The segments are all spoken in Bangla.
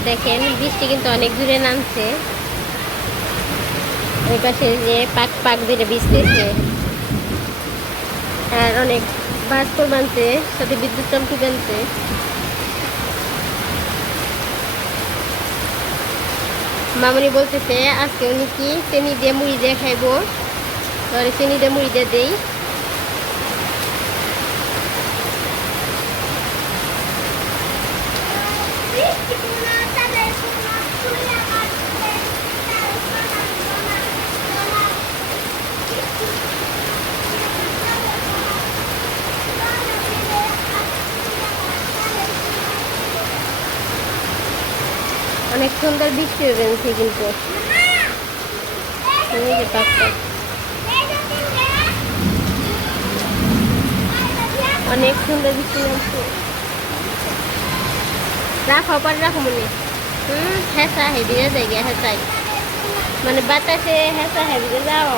যে দেখেন, বৃষ্টি কিন্তু অনেক দূরে নামছে। ওই পাশে যে পাক পাক দিয়ে বৃষ্টিছে আর অনেক বাজপুর বানছে সাথে বিদ্যুৎ চমকি বানছে মামনি বলতেছে, আজকে উনি কি? চিনি দিয়ে মুড়ি দিয়ে খাইবো? তাহলে চিনি দিয়ে মুড়ি দিয়ে দেই। সুন্দর বৃষ্টি হয়েছে কিন্তু। অনেক সুন্দর বৃষ্টি নামছে রাখো, পরে রাখো মনে। হুম, হেসা হেদিকে যাই হেসাই। মানে বাতাসে হেসা হেদিকে যাও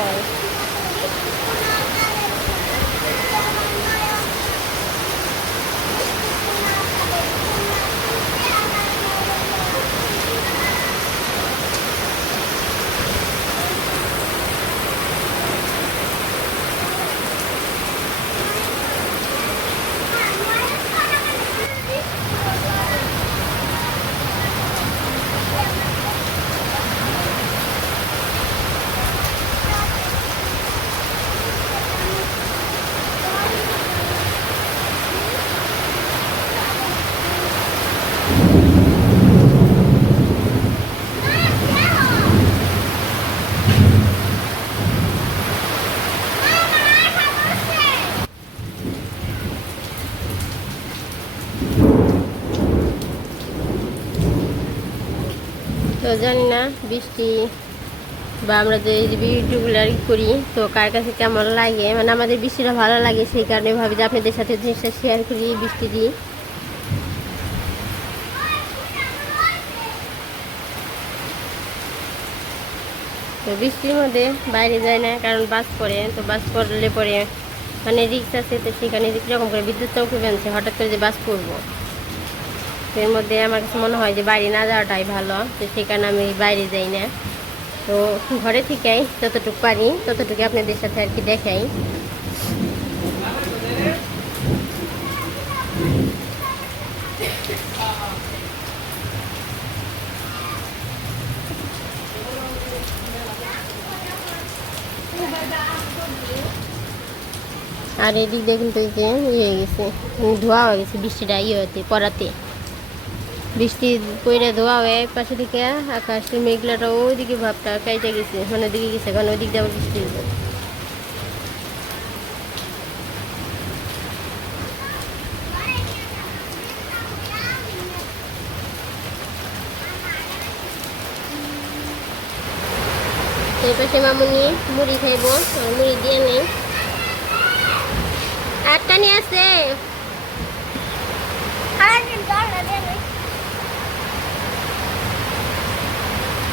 জানি না, বৃষ্টি বা আমরা যে ভিডিওগুলো আর করি, তো কার কাছে কেমন লাগে? মানে আমাদের বৃষ্টিটা ভালো লাগে, সেই কারণে ভাবি যে আপনাদের সাথে জিনিসটা শেয়ার করি, বৃষ্টি দিই তো বৃষ্টির মধ্যে বাইরে যায় না, কারণ বাস পড়ে, তো বাস পড়লে পরে মানে রিক্স আছে, তো সেখানে কীরকম করে বিদ্যুৎ চৌকি বানছে হঠাৎ করে যে বাস পড়ব। তো এর মধ্যে আমার কাছে মনে হয় যে বাইরে না যাওয়াটাই ভালো তো সেই কারণে আমি বাইরে যাই না। তো ঘরে থেকেই যতটুকু পারি ততটুকু আপনাদের সাথে আর কি দেখাই। আর এদিক কিন্তু এই যে ইয়ে হয়ে গেছে, ধোয়া হয়ে গেছে, বৃষ্টিটা ইয়ে হতে পড়াতে। বৃষ্টি পড়ে ধোয়া হয়ে পাশে দিকে আকাশের মেঘলাটা ওইদিকে ভাবটা কাইটে গেছে মানে দিকে গেছে, কারণ ওই দিক দিয়ে আবার বৃষ্টি। এই পাশে মামুনি মুড়ি খাইব মুড়ি দিয়ে নেই আটটা নিয়ে আসছে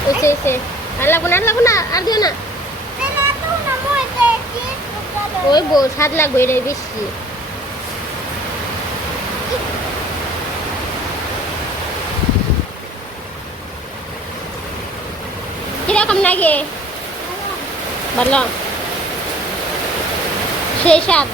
এসে এসে আর লাগবো না লাগবো না আর দিও না ওই বউ স্বাদ লাগবে এটাই বেশি কীরকম লাগে ভালো সেই স্বাদ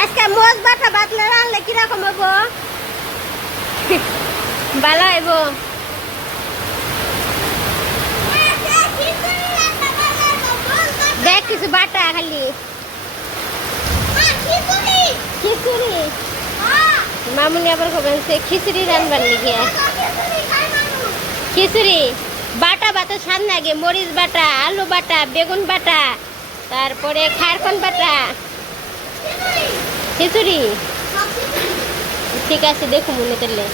আজকে মোজ বাটা বাতলে রানলে কীরকম হইব ভালো হইব। দেখ কিছু বাটা খালি। খিচুড়ি। মামুনি আবার কবেন সে খিচুড়ি রানবার লিগে। খিচুড়ি। বাটা বাটা সান লাগে মরিচ বাটা, আলু বাটা, বেগুন বাটা, তারপরে খারকন বাটা। খিচুড়ি? ঠিক আছে, দেখো মনে করলে।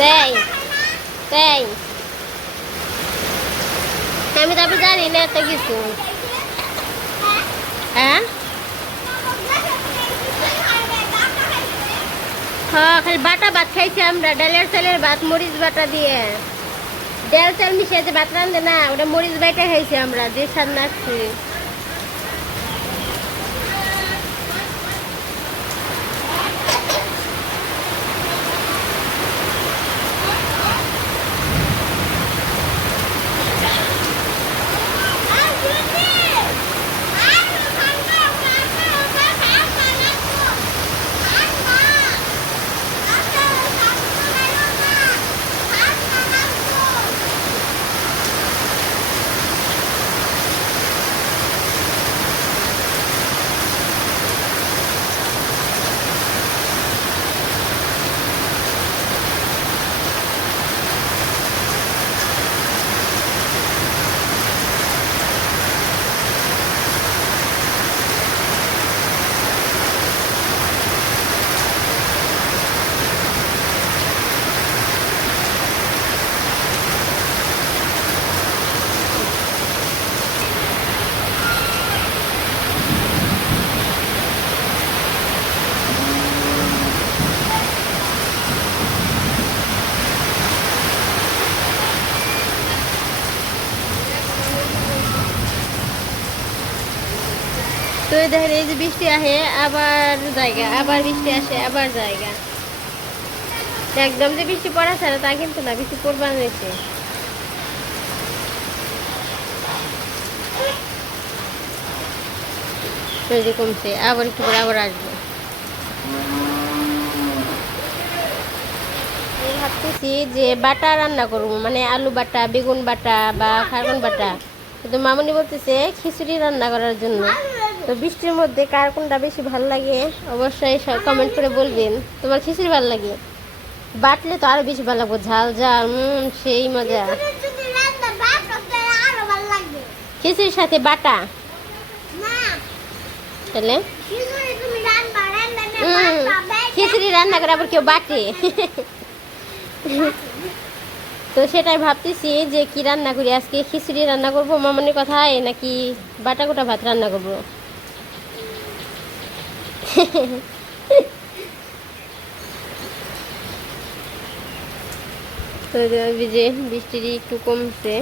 তাই তাই। আমি তবে জানি না এত কিছু। হ্যাঁ? হ্যাঁ খালি বাটা ভাত খাইছি আমরা, ডালের চালের ভাত, মরিচ বাটা দিয়ে। ডাল চাল মিশিয়ে যে ভাত রান্ধে না, ওটা মরিচ বাটা খাইছি আমরা, যে স্বাদ নাচছি দেখেন এই যে বৃষ্টি আসে আবার জায়গা, আবার বৃষ্টি আসে, আবার জায়গা। একদম যে বৃষ্টি পড়া ছাড়া তা কিন্তু না, বৃষ্টি পড়বার এই কমছে, আবার একটু পরে আবার আসবে। ভাবতেছি যে বাটা রান্না করব মানে আলু বাটা, বেগুন বাটা বা খারগন বাটা। কিন্তু মামনি বলতেছে খিচুড়ি রান্না করার জন্য। তো বৃষ্টির মধ্যে কার কোনটা বেশি ভালো লাগে? অবশ্যই কমেন্ট করে বলবেন। তোমার খিচুড়ি ভালো লাগে? বাটলে তো আরও বেশি ভালো লাগবো। ঝাল ঝাল সেই মজা। খিচুড়ির সাথে বাটা? তাহলে? খিচুড়ি রান্না করে আবার কেউ বাটে? তো সেটাই ভাবতেছি যে কি রান্না করি? আজকে খিচুড়ি রান্না করব মামনির কথায় নাকি বাটা গোটা ভাত রান্না করব? তো যে বৃষ্টির একটু কমছে।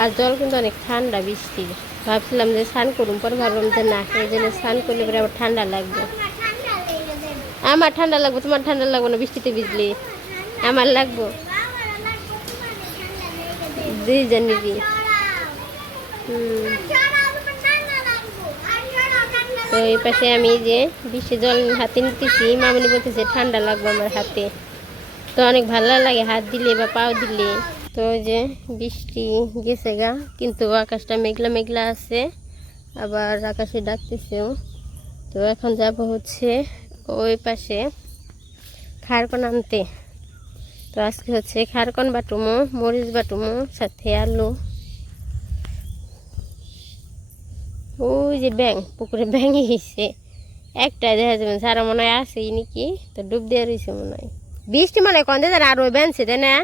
আর জল কিন্তু অনেক ঠান্ডা বৃষ্টির ভাবছিলাম যে স্নান করুন পরে ভাবলাম যে না এই জন্য স্নান করলে পরে আবার ঠান্ডা লাগবে। আমার ঠান্ডা লাগবে, তোমার ঠান্ডা লাগবে না বৃষ্টিতে ভিজলে? আমার লাগবো। দুই জানিবি হুম। তো এই পাশে আমি যে বৃষ্টি জল হাতে নিতেছি, মামনি বলতেছে, ঠান্ডা লাগবে আমার হাতে। তো অনেক ভালো লাগে হাত দিলে বা পাও দিলে। তো যে বৃষ্টি গেছে গা, কিন্তু আকাশটা মেঘলা মেঘলা আছে, আবার আকাশে ডাকতেছেও। তো এখন যাব হচ্ছে ওই পাশে খারকন আনতে। তো আজকে হচ্ছে খারকন বাটুমো মরিচ বাটুমো সাথে আলু। ওই যে ব্যাং পুকুরে ব্যাঙে গেছে একটা দেখা যাবে সারা মনে হয় আসেই নাকি? তো ডুব দিয়ে রয়েছে মনে হয়। বৃষ্টি মনে হয় কন্দে আর ওই বানছে তাই না?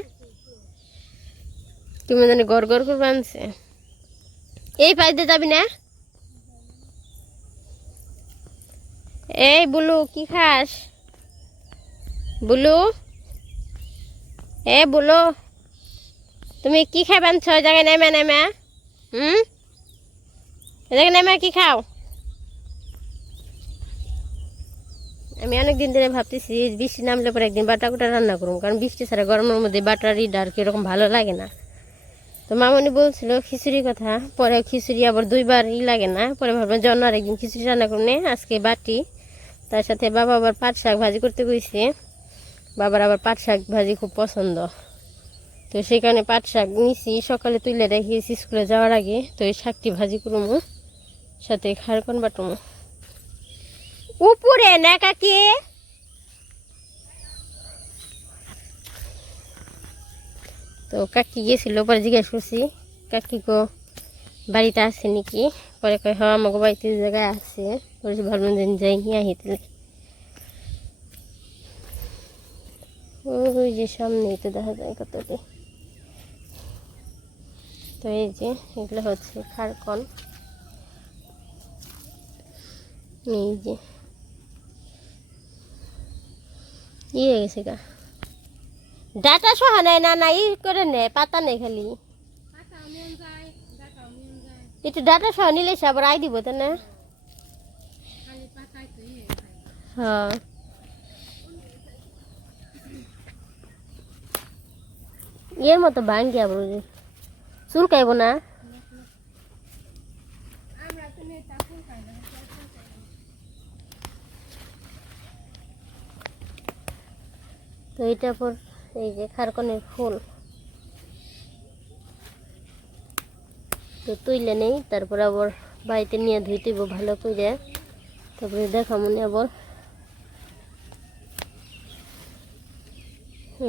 তুমি জানি গড় গড় করে বানছে। এই পাশ দিয়ে যাবি না? এই বুলু, কি খাস? বুলু? এ বুলু, তুমি কি খাই ওই জায়গায় নেমে নেমে। হুম? জায়গায় নেমে কি খাও? আমি অনেক দিন ধরে ভাবতেছি বৃষ্টি নামলে পরে একদিন বাটা কুটা রান্না করব কারণ বৃষ্টি ছাড়া গরমের মধ্যে বাটার ইডার কীরকম ভালো লাগে না। তো মামনি বলছিল খিচুড়ির কথা, পরে খিচুড়ি আবার দুইবার ই লাগে না, পরে ভাবলাম জন্য আর একদিন খিচুড়ি রান্না করুন আজকে বাটি। তার সাথে বাবা আবার পাট শাক ভাজি করতে কইছে বাবার আবার পাট শাক ভাজি খুব পছন্দ। তো সেই কারণে পাট শাক নিছি, সকালে তুলে রেখেছি স্কুলে যাওয়ার আগে, তো এই শাকটি ভাজি করব সাথে খারকন বাটমো উপরে না কাকি তো কাকি গেছিল পরে জিজ্ঞেস করছি কাকি গো বাড়িতে আছে নাকি? পরে কয় হ্যাঁ আমাকে বাড়িতে জায়গায় আছে। পরে ভাবলাম যে যাই নিয়ে আহিতে ওই যে সামনেই তো দেখা যায় কত তো এই যে এগুলো হচ্ছে খারকন। এই যে। ই হয়ে গেছে গা। ডাটা সহ নেয় না না, ই করে নেয় পাতা নেই খালি। একটু ডাটা সহ নিলে সে আবার আই দিব, তাই না? হ্যাঁ। এর মতো ভাঙ্গি আবার। চুল খাইব না? তো পর এই যে খারকনের ফুল। তো তুইলে নেই, তারপর আবার বাড়িতে নিয়ে ধুইতেব ভালো করে তারপরে দেখা মনে আবার।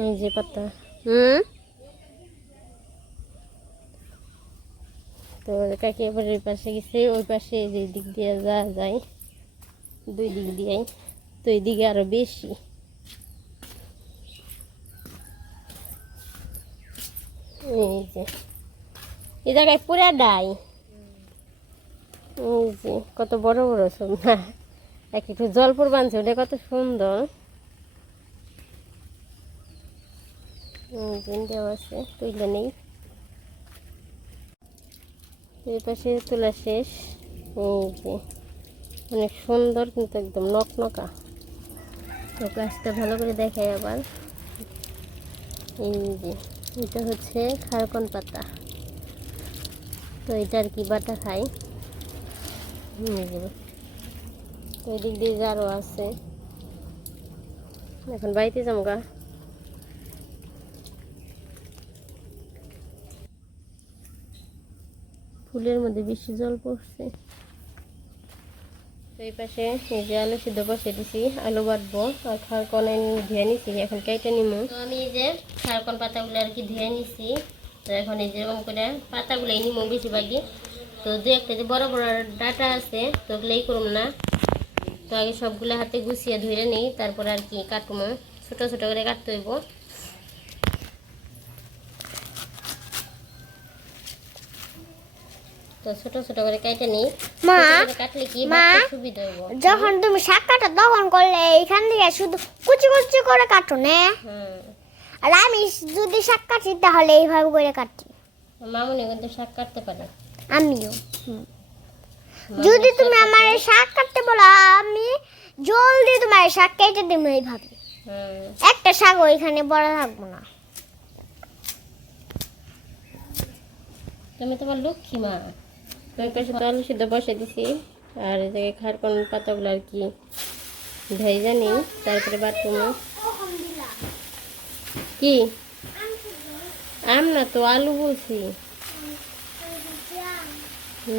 এই যে পাতা। হুম? তো কাকি এবার ওই পাশে গেছে, ওই পাশে যে দিক দিয়ে যা যায়, দুই দিক দিয়ে তো এই দিকে আরও বেশি। এই যে এই জায়গায় পুরা ডাই এই যে কত বড় বড় সব। না এক একটু জলপুর বানছে ওটা কত সুন্দর। দেওয়া আছে নেই। এই পাশে তোলা শেষ। এই যে অনেক সুন্দর কিন্তু একদম নকনকা। তো গাছটা ভালো করে দেখাই আবার। এই যে এটা হচ্ছে খারকন পাতা। তো এটা আর কি বাটা খাই। তো এই দিক দিয়ে আরও আছে। এখন বাড়িতে যাব গা। ফুলের মধ্যে বেশি জল পড়ছে। এই পাশে এই যে আলু সিদ্ধ বসে দিছি, আলু বাটবো আর খারকন ধুয়ে নিছি, এখন কেটে নিমু। তো আমি এই যে খারকন পাতাগুলো আর কি ধুয়ে নিছি, তো এখন এই যেরকম করে পাতাগুলোই নিমু বেশিরভাগই। তো দু একটা যে বড় বড় ডাটা আছে, তো ওগুলোই করুম না। তো আগে সবগুলো হাতে গুছিয়ে ধুয়ে নিই, তারপর আর কি কাটবো। ছোট ছোট করে কাটতে হইব। তো ছোট ছোট করে কেটে নিই। মা, কাটলে কি মা, সুবিধা হইব? যখন তুমি শাক কাটো তখন করলে এখান থেকে শুধু কুচি কুচি করে কাটো না। আর আমি যদি শাক কাটি তাহলে এইভাবে করে কাটি। মামুনি কিন্তু শাক কাটতে পারে আমিও যদি তুমি আমার শাক কাটতে বলো আমি জলদি তোমার শাক কেটে দেবো এইভাবে। একটা শাক ওইখানে বড় থাকব না। তুমি তোমার লক্ষ্মী মা। তো এই পাশে তো আলু সিদ্ধ বসে দিছি। আর এই জায়গায় খারকন পাতাগুলো আর কি ভেজে নিই তারপরে বাথরুমে। কি? আম না তো আলু বলছি।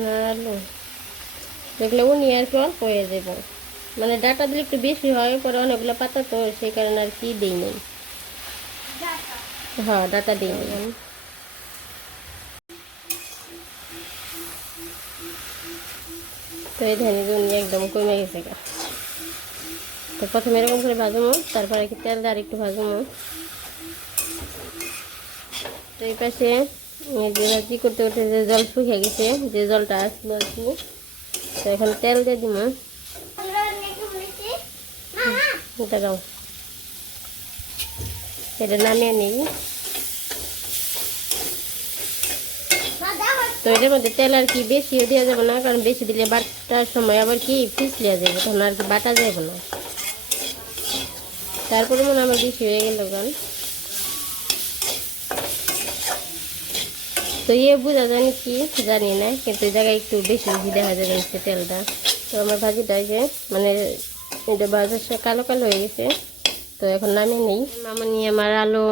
না আলু। দেখলে উনি আর কি অল্প হয়ে যাব মানে ডাটা দিলে একটু বেশি হয় পরে অনেকগুলো পাতা তো সেই কারণে আর কি দিই নেই। হ্যাঁ ডাটা দিই নেই। তো এই ধানি জন্য একদম কমে গেছে গা। তো প্রথমে এরকম করে ভাজবো তারপরে কি তেল দিয়ে একটু ভাজবো তো এই পাশে যে ভাজি করতে করতে যে জল শুকিয়ে গেছে, যে জলটা আসলো আর তো এখন তেল দিয়ে দিব এটা দাও। এটা নামিয়ে নিই তো এটার মধ্যে তেল আর কি বেশিও দেওয়া যাবে না, কারণ বেশি দিলে বাটার সময় আবার কি পিছলিয়া যাবে, তখন আর কি বাটা যাবে না। তারপরে মনে আমার বেশি হয়ে গেল কারণ। তো ইয়ে বোঝা জানি কি, জানি না, কিন্তু এই জায়গায় একটু বেশি বেশি দেখা যাবে হচ্ছে তেলটা। তো আমার ভাজিটা যে মানে এটা বাজার কালো কালো হয়ে গেছে, তো এখন নামে নেই। মামা নিয়ে আমার আলু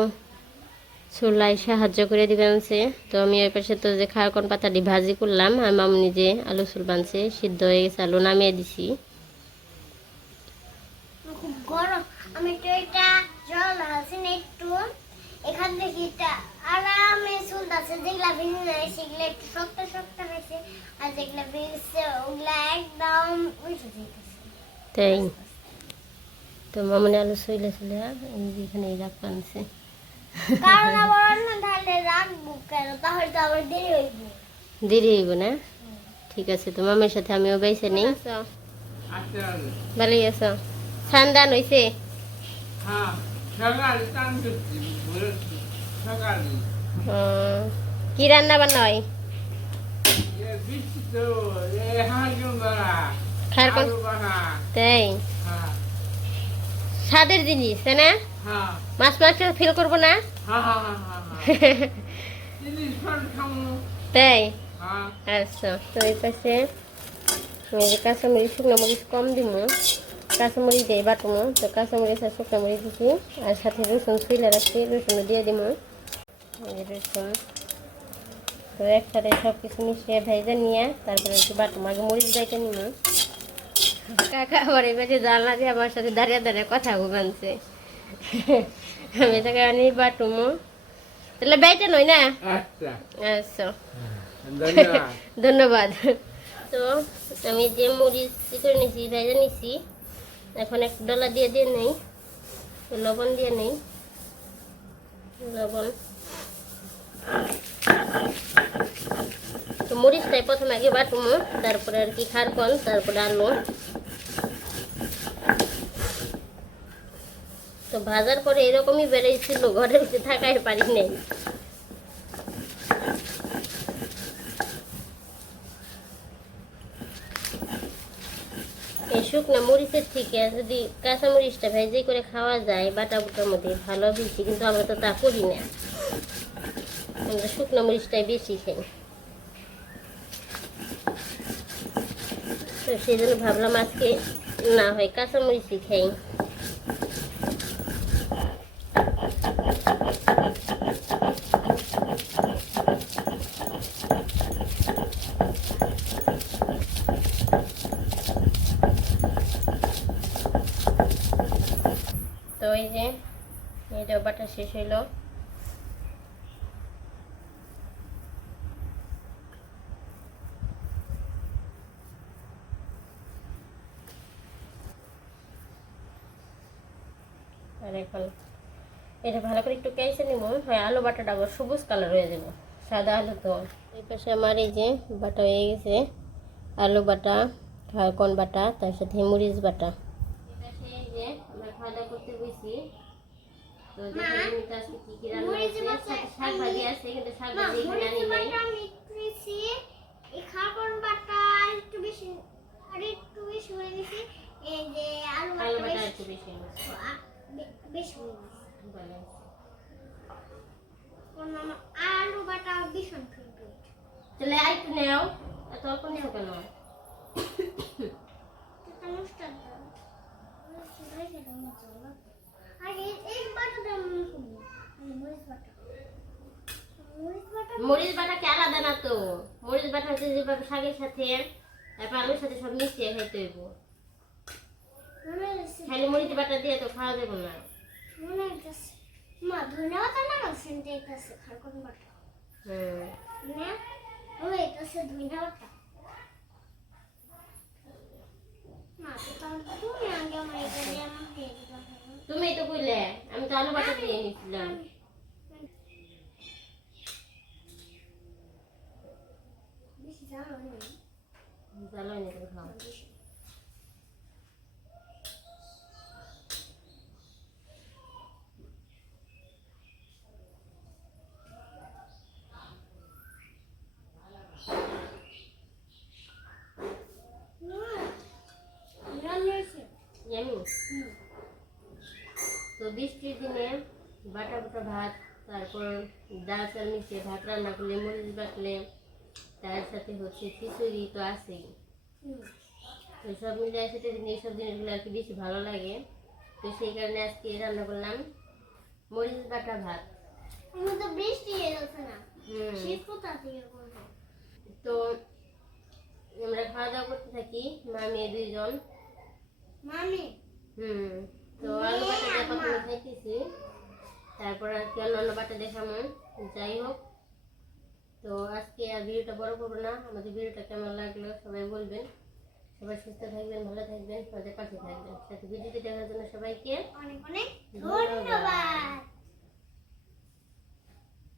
চুলাই সাহায্য করে দিবেন সে তো আমি ওই পাশে তো যে খারকন পাতাটি ভাজি করলাম আর মামনি যে আলু চুল বানছে সিদ্ধ হয়ে গেছে আলু নামিয়ে দিছি। খুব গরম। আমি একটু এটা জল আছে একটু। এখান থেকে এটা আরামে চুলতেছে যেগুলা ভেঙে নাই সেগুলা একটু শক্ত শক্ত হয়েছে আর যেগুলা ভেঙেছে ওগুলা একদম উঠে যেতেছে তাই? তো মামনি আলু চলে যে এখানে রাখ বানছে। কারণ আবার অন্য রাখব কেন? তাহলে তো আবার দেরি হইব দেরি হইব না? ঠিক আছে তো মামের সাথে আমিও বাইসে নেই। ভালোই আছো? ঠান্ডা নইছে হ্যাঁ কি রান্না বান্না হয় তাই? হ্যাঁ। স্বাদের জিনিস তাই না? হ্যাঁ। মাছ মাংস ফিল করব না? হ্যাঁ হ্যাঁ তাই? আচ্ছা তো এই পাশে আমি যে কাঁচামরিচ শুকনো মরিচ কম দিব কাঁচামরিচ দিয়ে তো কাঁচামরিচ আর শুকনো মরিচ দিচ্ছি আর সাথে রসুন রাখছি দিয়ে দিব রসুন। তো একসাথে সব কিছু মিশিয়ে ভেজে নিয়ে তারপরে একটু বাটবো আগে মরিচ দাইতে নিব কাকা আবার এবারে জানলা দিয়ে আমার সাথে দাঁড়িয়ে দাঁড়িয়ে কথা বলছে। আমি তাকে আনি বাটুমো তাহলে বেটে নই না? আচ্ছা। আচ্ছা। ধন্যবাদ। তো আমি যে মরিচ করে নিছি ভেজে নিছি এখন এক ডলা দিয়ে দিয়ে নেই লবণ দিয়ে নেই। লবণ। তো মরিচটাই প্রথমে আগে বাটুমো তারপরে আর কি খারকন তারপরে আলু। তো ভাজার পরে এরকমই বেড়েছিল ভিতরে থাকাই পারি নাই। এই শুকনো মরিচের থেকে যদি কাঁচা মরিচটা ভেজে করে খাওয়া যায়, বাটা বুটার মধ্যে ভালো বেশি, কিন্তু আমরা তো তা করি না। আমরা শুকনো মরিচটাই বেশি খাই। তো সেই জন্য ভাবলাম আজকে না হয় কাঁচা মরিচই খাই তো এই যে এটা বাটা শেষ হইল। এটা ভালো করে একটু কেসে নিব। হয়, আলু বাটাটা আবার সবুজ কালার হয়ে যাবে, সাদা আলু তো। এই পাশে আমার এই যে বাটা হয়ে গেছে, আলু বাটা খারকন বাটা, তার সাথে মরিচ বাটা। এপাশে এই যে আমরা খাওয়া দাওয়া করতে বসি তো দেখে আজকে কি কি রান্না মরিচ বাটা- শাক ভাজি আছে কিন্তু শাক ভাজি এখানে আনি নাই এই খাবার বাটা আর একটু বেশি আর একটু বেশি হয়ে গেছে। এই যে আলু বাটা একটু বেশি হয়ে গেছে। আলু বাটা ভীষণ ফেভারিট তাহলে আর একটু নেও। এত অল্প নেও। কেন অনুষ্ঠান আর এই এই বাটাটা মনে করব মরিচ বাটা মরিচ বাটা মরিচ বাটা কি আলাদা না তো হচ্ছে যেভাবে শাকের সাথে তারপর আলুর সাথে সব মিশিয়ে খাইতে হইব। খালি বাটা দিয়ে তো খাওয়া যাবে না। মা ধন্যবাদ খারকন বাটা। তাহলে তুমি তো কইলে আমি তো আলু বাটা দিয়ে নিছিলাম বেশি জানো না ভালো হয়নি তুমি খাও জানি তো বৃষ্টির দিনে বাটা বাটা ভাত তারপর ডাল চাল মিশিয়ে ভাত রান্না করলে মরিচ বাটলে তার সাথে হচ্ছে খিচুড়ি তো আছেই। তো সব মিলে একসাথে এইসব জিনিসগুলো আর কি বেশি ভালো লাগে। তো সেই কারণে আজকে রান্না করলাম মরিচ বাটা ভাত। তো বৃষ্টি না তো আমরা খাওয়া দাওয়া করতে থাকি মা মেয়ে দুইজন। মামি? হুম তো আলু বাটা প্রথমে খাইতেছি। তারপর আর কি অন্য অন্য বাটা দেখামো। যাই হোক। তো আজকে আর ভিডিওটা বড় করব না। আমাদের ভিডিওটা কেমন লাগল সবাই বলবেন। সবাই সুস্থ থাকবেন, ভালো থাকবেন আমাদের পাশে থাকবেন। সাথে ভিডিওটি দেখার জন্য সবাইকে অনেক অনেক ধন্যবাদ।